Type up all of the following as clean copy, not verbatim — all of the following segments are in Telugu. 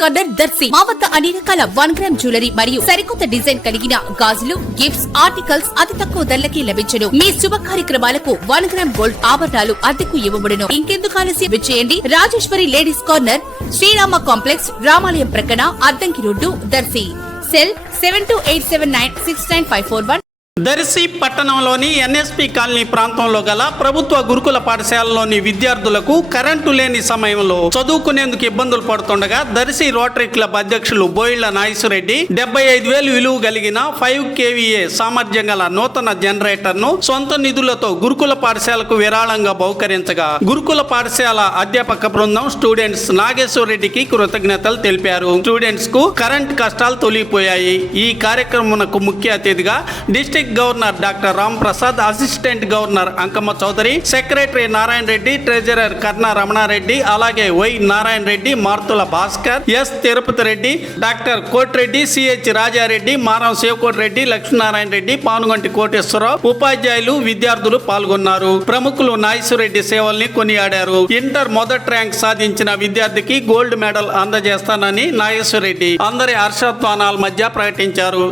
కార్నర్ దర్శి. మా వద్ద అన్ని రకాల 1 గ్రామ్ జ్యువెలరీ మరియు సరికొత్త డిజైన్ కలిగిన గాజులు, గిఫ్ట్స్, ఆర్టికల్స్ అతి తక్కువ ధరలకి లభించును. మీ శుభ కార్యక్రమాలకు 1 గ్రామ్ గోల్డ్ ఆభరణాలు అద్దెకు ఇవ్వబడును. ఇంకెందుకు ఆలస్యం విచ్చేయండి. Rajeshwari ladies corner, Srirama complex, రామాలయం ప్రక్కన, అద్దంకి రోడ్డు, దర్శి. సెల్ 7287969541. దర్శి పట్టణంలోని ఎన్ఎస్పి కాలనీ ప్రాంతంలో గల ప్రభుత్వ గురుకుల పాఠశాలలోని విద్యార్థులకు కరెంటు లేని సమయంలో చదువుకునేందుకు ఇబ్బందులు పడుతుండగా దర్శి రోటరీ క్లబ్ అధ్యక్షులు బోయిళ్ల నాగేశ్వరరెడ్డి 75,000 విలువ కలిగిన 5 kVA సామర్థ్యం గల నూతన జనరేటర్ ను సొంత నిధులతో గురుకుల పాఠశాలకు విరాళంగా బహుకరించగా గురుకుల పాఠశాల అధ్యాపక బృందం స్టూడెంట్స్ నాగేశ్వరరెడ్డికి కృతజ్ఞతలు తెలిపారు. స్టూడెంట్స్ కు కరెంట్ కష్టాలు తొలగిపోయాయి. ఈ కార్యక్రమంకు ముఖ్య అతిథిగా district governor doctor Ram Prasad, assistant governor Ankamma Chowdary, secretary Narayana Reddy, treasurer Karna Ramanareddy, అలాగే Y Narayana Reddy, Marthula Bhaskar, S Tirupati Reddy, doctor Kotireddy, CH Rajareddy, Maram Sivakoti Reddy, Lakshminarayana Reddy, Panuganti Koteswararao, ఉపాధ్యాయులు, విద్యార్థులు పాల్గొన్నారు. ప్రముఖులు నాగేశ్వరరెడ్డి సేవల్ని కొనియాడారు. ఇంటర్ మొదటి ర్యాంక్ సాధించిన విద్యార్థికి గోల్డ్ మెడల్ అందజేస్తానని నాగేశ్వరరెడ్డి అందరి హర్షధ్వానాల మధ్య ప్రకటించారు.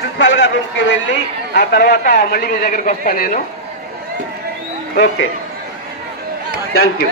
ప్రిన్సిపాల్ గారి రూమ్ కి వెళ్ళి ఆ తర్వాత మళ్ళీ మీ దగ్గరికి వస్తాను నేను. Okay, thank you.